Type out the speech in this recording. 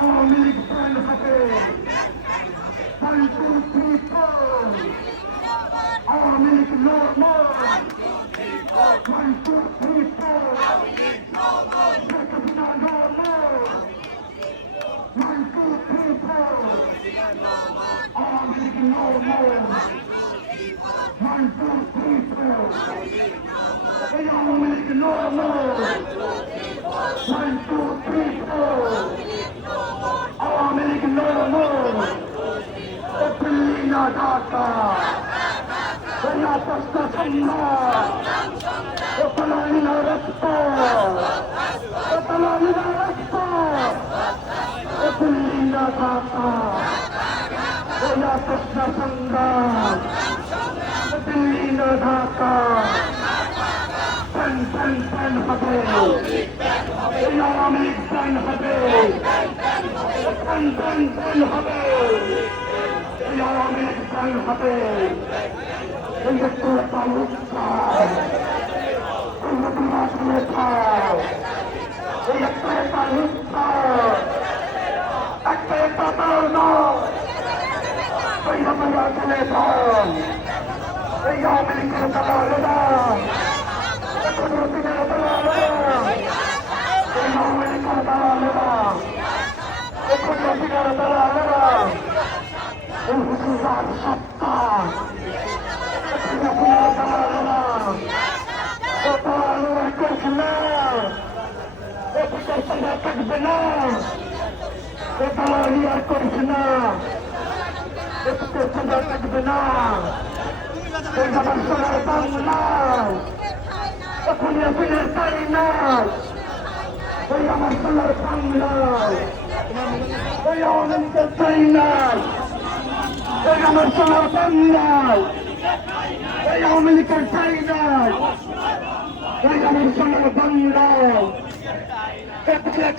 Awami League band হাতে 1 2 3 4 Awami League no more 1 2 3 4 Sheikh Hasina no more 1 2 3 4 Awami League no more 1 2 3 4 Awami League no more 1 2 3 4 Awami League no more Delhi না ঢাকা প্রশ্ন সংগ্রাম না রক্ত না রক্ত দিল্লি না ঢাকা প্রশ্ন সংগ্রাম দিল্লি না ঢাকা প্যান হবে আওয়ামী লীগ প্যান হবে প্যান হবে আওয়ামী লীগ প্যান হবে এই একটু তালুক এই একটা তালুক একটা তাল নয় এই আমরা চলে যান এই আওয়ামী লীগের দালালেরা থাকবে না আর করছে না থাকবে না আমার সোনার বাংলায় এখন ফিরে চাই না ওই আমার সোনার বাংলায় ওই আওয়ামী লীগের চাই না ওই আমার সোনার বাংলায় ওই আওয়ামী লীগের চাই না ওই আমার সোনার বাংলায় রক্তের